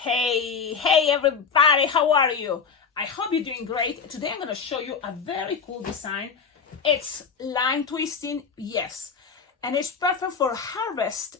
Hey everybody, how are you? I hope you're doing great. Today I'm going to show you a very cool design. It's line twisting, yes. And it's perfect for harvest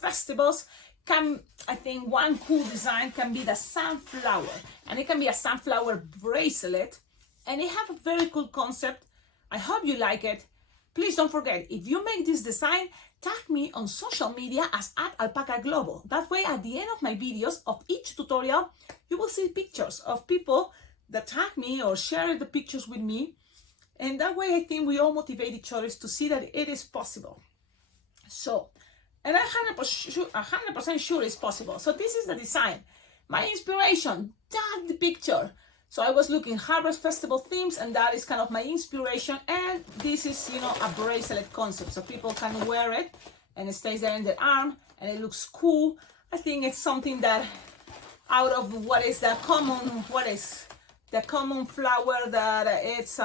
festivals. I think one cool design can be the sunflower. And it can be a sunflower bracelet. And it have a very cool concept. I hope you like it. Please don't forget, if you make this design, tag me on social media as @alpacaglobo. That way, at the end of my videos of each tutorial, you will see pictures of people that tag me or share the pictures with me. And that way, I think we all motivate each other to see that it is possible. So, and I'm 100% sure it's possible. So this is the design. My inspiration, that's the picture. So I was looking Harvest Festival themes, and that is kind of my inspiration. And this is, a bracelet concept, so people can wear it, and it stays there in their arm, and it looks cool. I think it's something that, out of what is the common flower that it's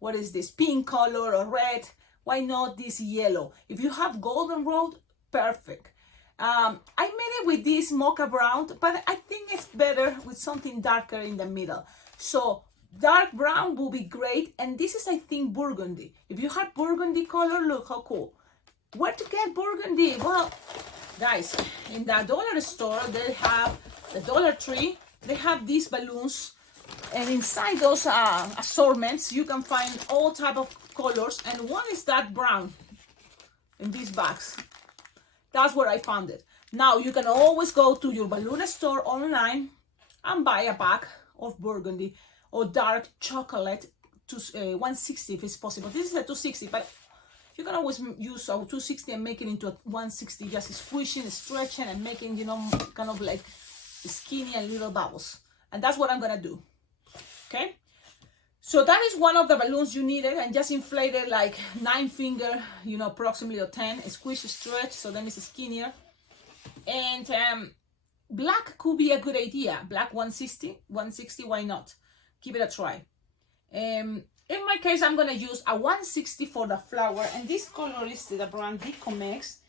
what is this, pink color or red? Why not this yellow? If you have goldenrod, perfect. I made it with this mocha brown, but I think it's better with something darker in the middle. So dark brown will be great. And this is, I think, burgundy. If you have burgundy color, look how cool. Where to get burgundy? Well, guys, in the dollar store, they have the Dollar Tree. They have these balloons. And inside those assortments, you can find all type of colors. And one is that brown in these bags. That's where I found it. Now, you can always go to your balloon store online and buy a bag of burgundy or dark chocolate to 160 if it's possible. This is a 260, but you can always use a 260 and make it into a 160, just squishing, stretching, and making, kind of like skinny and little bubbles. And that's what I'm going to do. Okay? So that is one of the balloons you needed, and just inflate it like 9 finger, approximately, or 10. Squish, stretch, so then it's skinnier. And black could be a good idea. Black 160, why not? Give it a try. In my case, I'm going to use a 160 for the flower, and this color is the brand Dicomex,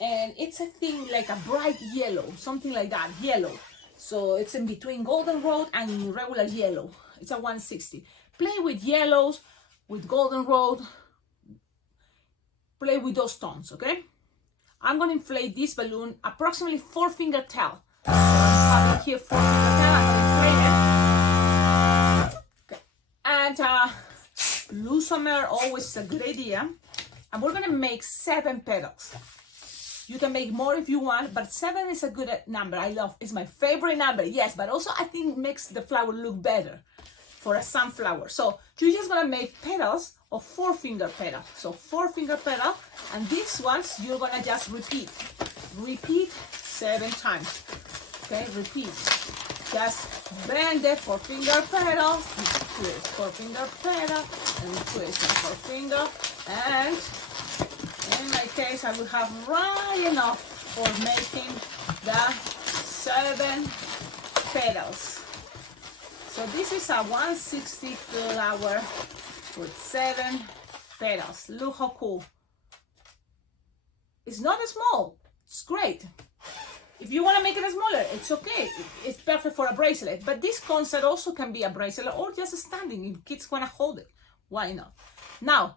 and it's a thing like a bright yellow, something like that, yellow. So it's in between goldenrod and regular yellow. It's a 160. Play with yellows, with goldenrod. Play with those tones, okay? I'm going to inflate this balloon approximately 4 finger tail. I have here 4 finger tail. I'm going to inflate it. Okay. And lose some air, always a good idea. And we're going to make 7 petals. You can make more if you want, but 7 is a good number. It's my favorite number, yes, but also I think makes the flower look better for a sunflower. So you're just gonna make petals of 4 finger petal. So 4 finger petal, and these ones you're gonna just repeat 7 times. Okay, repeat. Just bend it, 4 finger petal, twist, 4 finger petal, and twist, 4 finger, and in my case, I will have right enough for making the 7 petals. So this is a 160 flower with 7 petals. Look how cool. It's not small. It's great. If you want to make it smaller, it's okay. It's perfect for a bracelet. But this concept also can be a bracelet or just standing if kids want to hold it. Why not? Now,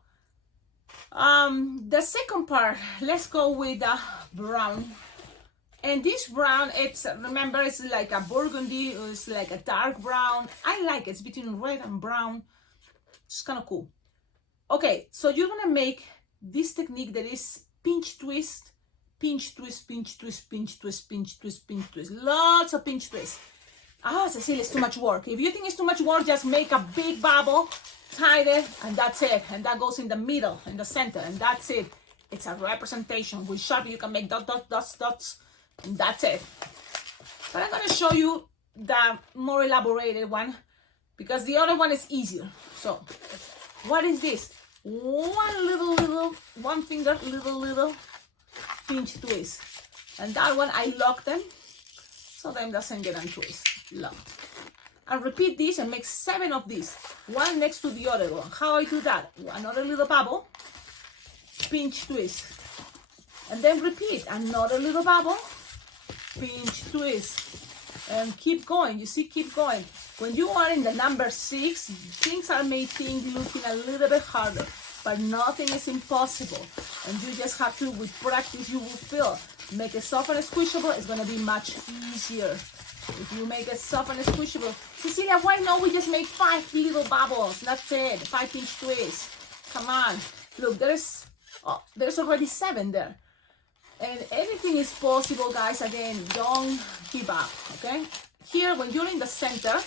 the second part, let's go with the brown. And this brown, remember, it's like a burgundy, it's like a dark brown. I like it. It's between red and brown. It's kind of cool. Okay, so you're gonna make this technique that is pinch twist, pinch twist, pinch twist, pinch twist, pinch twist, pinch twist. Lots of pinch twists. Cecilia, it's too much work. If you think it's too much work, just make a big bubble, tie it, and that's it. And that goes in the middle, in the center, and that's it. It's a representation. With Sharpie, you can make dots, and that's it. But I'm going to show you the more elaborated one, because the other one is easier. So, what is this? One finger, little pinch twist. And that one, I lock them, so then doesn't get untwist. Locked. And repeat this and make 7 of these, one next to the other one. How I do that? Another little bubble, pinch twist, and then repeat another little bubble, pinch twist, and keep going. You see, keep going. When you are in the number 6, things are making looking a little bit harder, but nothing is impossible. And you just have to, with practice, you will feel. Make it soft and squishable, it's gonna be much easier. If you make it soft and squishable. Cecilia, why not we just make 5 little bubbles? That's it, 5 pinch twists. Come on. Look, there's already 7 there. And everything is possible, guys. Again, don't give up, okay? Here, when you're in the center,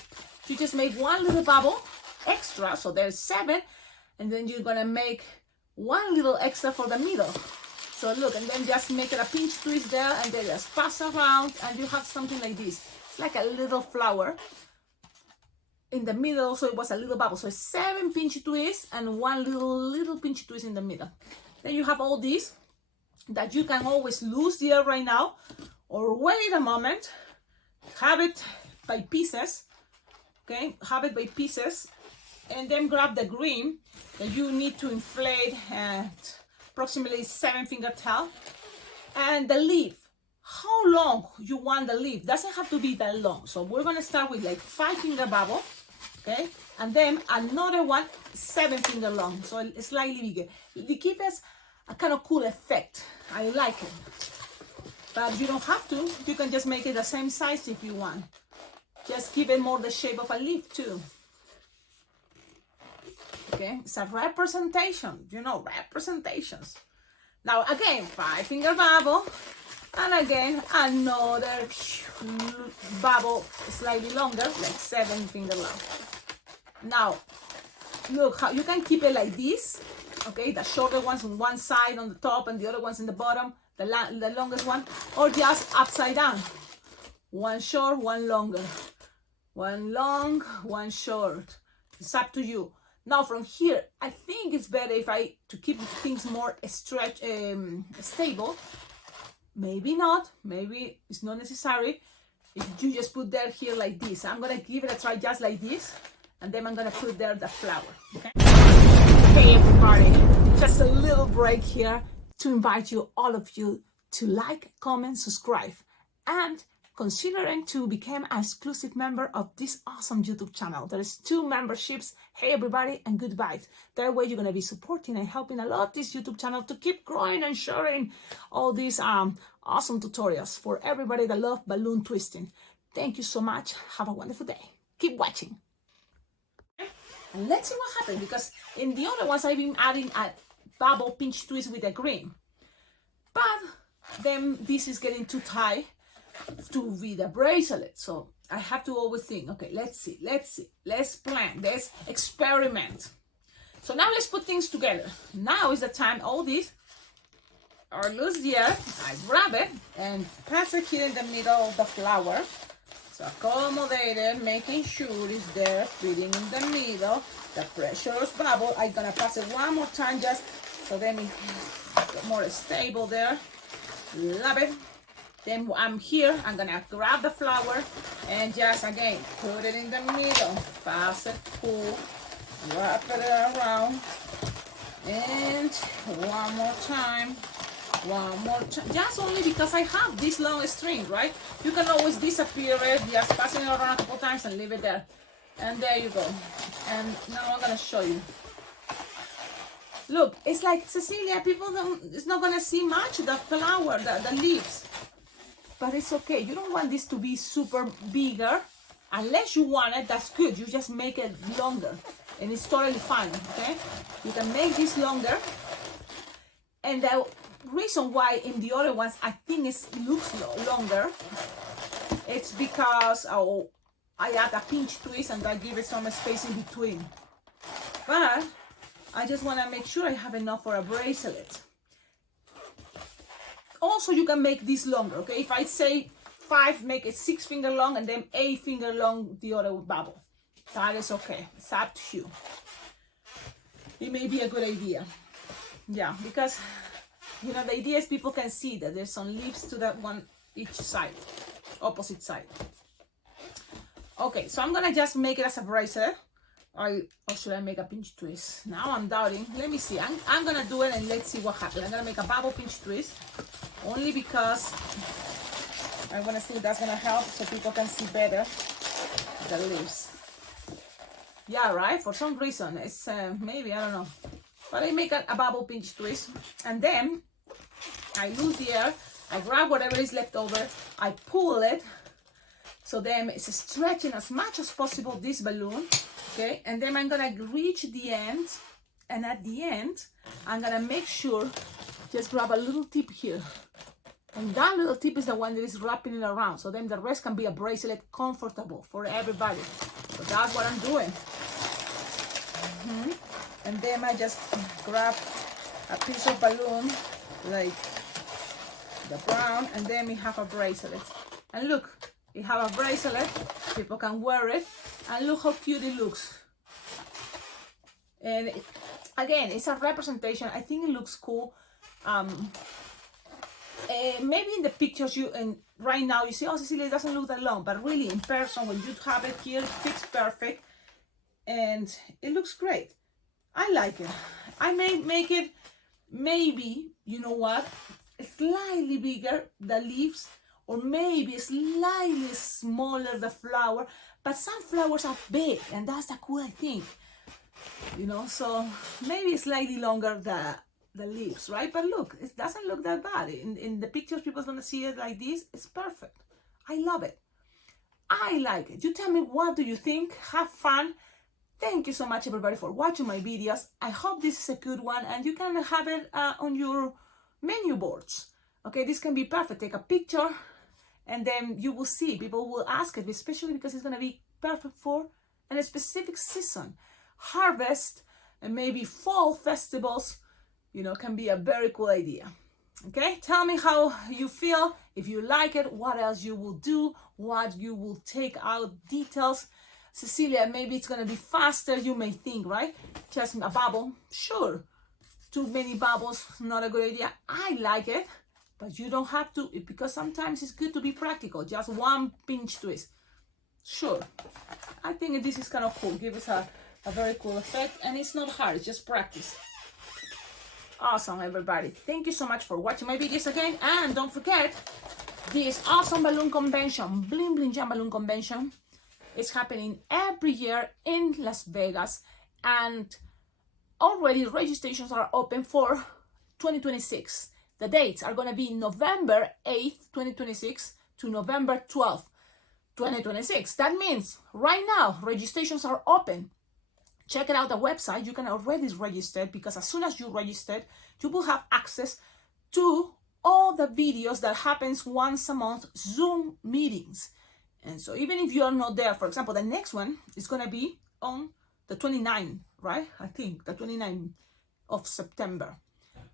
you just make 1 little bubble extra, so there's 7, and then you're gonna make 1 little extra for the middle. So look, and then just make it a pinch twist there, and then just pass around, and you have something like this. It's like a little flower. In the middle, so it was a little bubble. So it's 7 pinch twists and 1 little pinch twist in the middle. Then you have all these that you can always lose the air right now, or wait a moment, have it by pieces, okay? Have it by pieces, and then grab the green that you need to inflate at approximately 7 finger tail, and the leaf. How long you want the leaf? Doesn't have to be that long. So we're gonna start with like 5 finger bubble, okay? And then another one 7 finger long, so it's slightly bigger. It gives us a kind of cool effect. I like it. But you don't have to. You can just make it the same size if you want. Just give it more the shape of a leaf too. Okay, it's a representation, you know, representations. Now again, 5 finger bubble, and again another bubble slightly longer, like 7 finger long. Now, look how you can keep it like this, okay? The shorter ones on one side on the top and the other ones in the bottom, the longest one, or just upside down. 1 short, 1 longer. 1 long, 1 short. It's up to you. Now from here, I think it's better to keep things more stable. Maybe not, maybe it's not necessary. If you just put there here like this. I'm gonna give it a try just like this, and then I'm gonna put there the flower, okay? Hey everybody, just a little break here to invite you, all of you, to like, comment, subscribe, and considering to become an exclusive member of this awesome YouTube channel. There's 2 memberships. Hey everybody, and good vibes. That way you're gonna be supporting and helping a lot this YouTube channel to keep growing and sharing all these awesome tutorials for everybody that love balloon twisting. Thank you so much. Have a wonderful day. Keep watching. And let's see what happens, because in the other ones I've been adding a bubble pinch twist with a green. But then this is getting too tight to be the bracelet, so I have to always think, okay, let's see, let's plan, let's experiment. So now let's put things together. Now is the time. All these are loose here. I grab it and pass it here in the middle of the flower. So accommodate it, making sure it's there, fitting in the middle. The precious bubble, I'm gonna pass it one more time just so then it's more stable there. Love it. Then I'm here, I'm gonna grab the flower and just again put it in the middle, pass it, pull, wrap it around, and one more time, just only because I have this long string, right? You can always disappear it, just passing it around a couple times and leave it there. And there you go. And now I'm gonna show you. Look, it's like, Cecilia, it's not gonna see much, the flower, the leaves. But it's okay. You don't want this to be super bigger. Unless you want it, that's good. You just make it longer. And it's totally fine, okay? You can make this longer. And the reason why in the other ones I think it looks longer, it's because I add a pinch twist and I give it some space in between. But I just want to make sure I have enough for a bracelet. Also, you can make this longer, okay? If I say 5, make it 6 finger long, and then 8 finger long the other bubble. That is okay. It's up to you. It may be a good idea. Yeah, because, you know, the idea is people can see that there's some leaves to that one each side, opposite side. Okay, so I'm gonna just make it as a bracelet. Or should I make a pinch twist? Now I'm doubting. Let me see. I'm gonna do it and let's see what happens. I'm gonna make a bubble pinch twist only because I want to see if that's going to help so people can see better the leaves. Yeah, right? For some reason, it's maybe, I don't know. But I make a bubble pinch twist. And then I lose the air. I grab whatever is left over. I pull it. So then it's stretching as much as possible this balloon. Okay? And then I'm going to reach the end. And at the end, I'm going to make sure, just grab a little tip here. And that little tip is the one that is wrapping it around. So then the rest can be a bracelet, comfortable for everybody. So that's what I'm doing. And then I just grab a piece of balloon, like the brown, and then we have a bracelet. And look, we have a bracelet, people can wear it, and look how cute it looks. And again, it's a representation. I think it looks cool. Maybe in the pictures and right now you see, oh, Cecilia, it doesn't look that long, but really in person, when you have it here, it fits perfect and it looks great. I like it. I may make it, maybe, you know what, slightly bigger, the leaves, or maybe slightly smaller, the flower, but some flowers are big, and that's the cool thing, you know, so maybe slightly longer the leaves, right? But look, it doesn't look that bad. In the pictures, people's gonna see it like this. It's perfect. I love it. I like it. You tell me, what do you think? Have fun. Thank you so much, everybody, for watching my videos. I hope this is a good one, and you can have it on your menu boards. Okay, this can be perfect. Take a picture, and then you will see. People will ask it, especially because it's gonna be perfect for a specific season. Harvest and maybe fall festivals, you know, can be a very cool idea. Okay, tell me how you feel. If you like it, what else you will do, what you will take out, details. Cecilia, maybe it's gonna be faster, you may think, right? Just a bubble, sure. Too many bubbles, not a good idea. I like it, but you don't have to, because sometimes it's good to be practical. Just one pinch twist, sure. I think this is kind of cool. Give us a very cool effect, and it's not hard, it's just practice. Awesome, everybody. Thank you so much for watching my videos again, and don't forget this awesome balloon convention, Bling Bling Jam Balloon Convention. It's happening every year in Las Vegas, and already registrations are open for 2026. The dates are going to be November 8th, 2026 to November 12th, 2026. That means right now registrations are open. Check it out, the website. You can already register, because as soon as you register, you will have access to all the videos that happens once a month, Zoom meetings. And so even if you are not there, for example, the next one is going to be on the 29th, right? I think the 29th of September.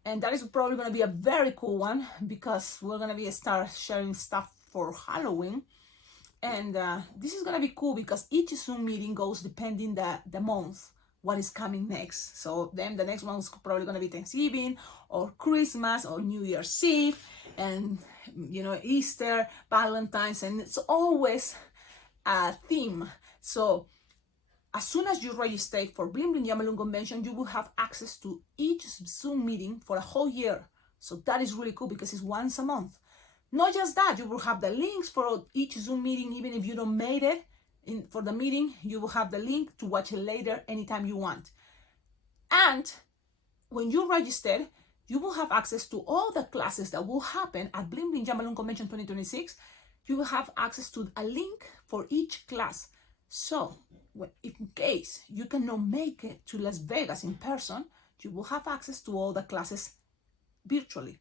And that is probably going to be a very cool one, because we're going to be start sharing stuff for Halloween. And this is going to be cool, because each Zoom meeting goes depending the month, what is coming next. So then the next one is probably going to be Thanksgiving or Christmas or New Year's Eve, and, you know, Easter, Valentine's, and it's always a theme. So as soon as you register for Bling Bling Jam Balloon Convention, you will have access to each Zoom meeting for a whole year. So that is really cool, because it's once a month. Not just that, you will have the links for each Zoom meeting. Even if you don't made it for the meeting, you will have the link to watch it later anytime you want. And when you register, you will have access to all the classes that will happen at Bling Bling Jam Balloon Convention 2026. You will have access to a link for each class. So if in case you cannot make it to Las Vegas in person, you will have access to all the classes virtually,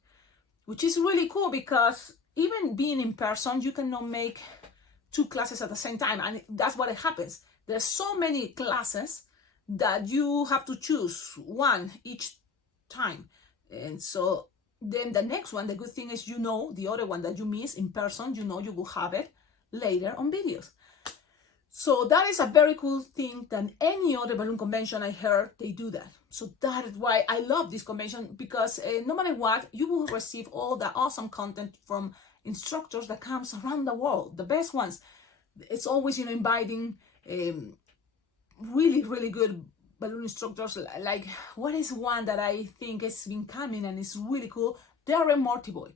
which is really cool, because even being in person, you cannot make 2 classes at the same time. And that's what happens. There's so many classes that you have to choose one each time. And so then the next one, the good thing is, you know, the other one that you miss in person, you know, you will have it later on videos. So that is a very cool thing than any other balloon convention I heard they do that. So that is why I love this convention, because no matter what, you will receive all the awesome content from instructors that comes around the world, the best ones. It's always, you know, inviting really, really good balloon instructors. Like, what is one that I think has been coming and is really cool? Darren Mortiboy.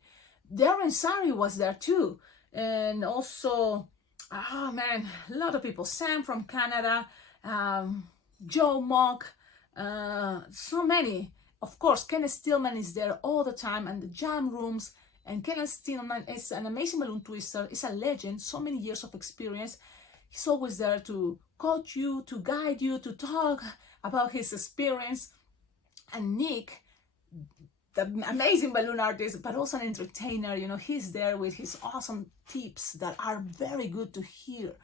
Darren Sari was there too. and also, oh man, a lot of people. Sam from Canada, Joe Mock, so many. Of course, Kenneth Stillman is there all the time, and the jam rooms. And Kenneth Stillman is an amazing balloon twister. Is a legend. So many years of experience. He's always there to coach you, to guide you, to talk about his experience. And Nick, the amazing balloon artist, but also an entertainer, you know, he's there with his awesome tips that are very good to hear.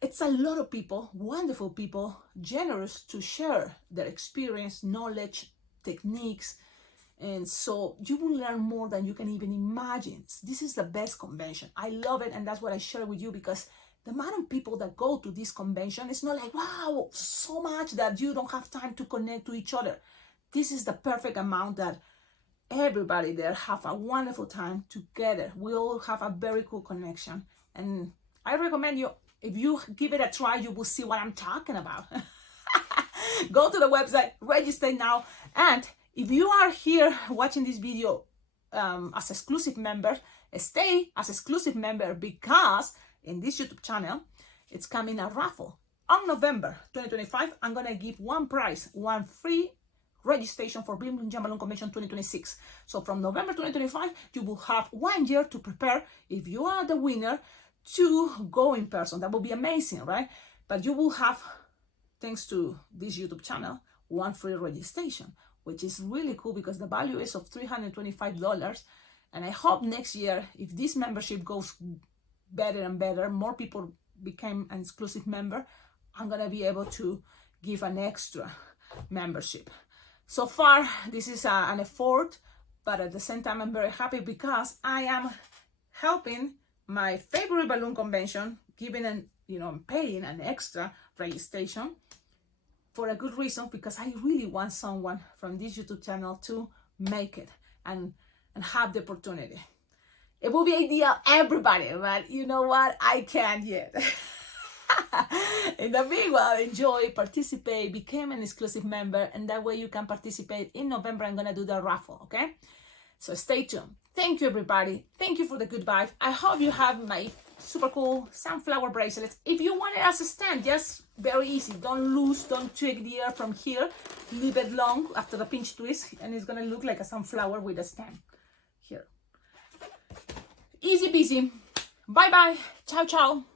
It's a lot of people, wonderful people, generous to share their experience, knowledge, techniques. And so you will learn more than you can even imagine. This is the best convention. I love it, and that's what I share with you, because the amount of people that go to this convention, it's not like, wow, so much that you don't have time to connect to each other. This is the perfect amount that everybody there have a wonderful time together. We all have a very cool connection. And I recommend you, if you give it a try, you will see what I'm talking about. Go to the website, register now. And if you are here watching this video as exclusive member, stay as exclusive member, because in this YouTube channel, it's coming a raffle. On November 2025, I'm going to give one prize, one free registration for Bling Bling Jam Balloon Convention 2026. So from November 2025, you will have 1 year to prepare, if you are the winner, to go in person. That will be amazing, right? But you will have, thanks to this YouTube channel, one free registration, which is really cool because the value is of $325. And I hope next year, if this membership goes better and better, more people become an exclusive member, I'm going to be able to give an extra membership. So far, this is an effort, but at the same time, I'm very happy because I am helping my favorite balloon convention, giving an, paying an extra registration for a good reason, because I really want someone from this YouTube channel to make it and have the opportunity. It will be ideal, everybody, but you know what? I can't yet. In the meanwhile, enjoy, participate, become an exclusive member, and that way you can participate. In November, I'm gonna do the raffle, okay? So stay tuned. Thank you, everybody. Thank you for the good vibes. I hope you have my super cool sunflower bracelets. If you want it as a stand, just very easy. Don't take the air from here. Leave it long after the pinch twist, and it's gonna look like a sunflower with a stem here. Easy peasy. Bye bye. Ciao, ciao.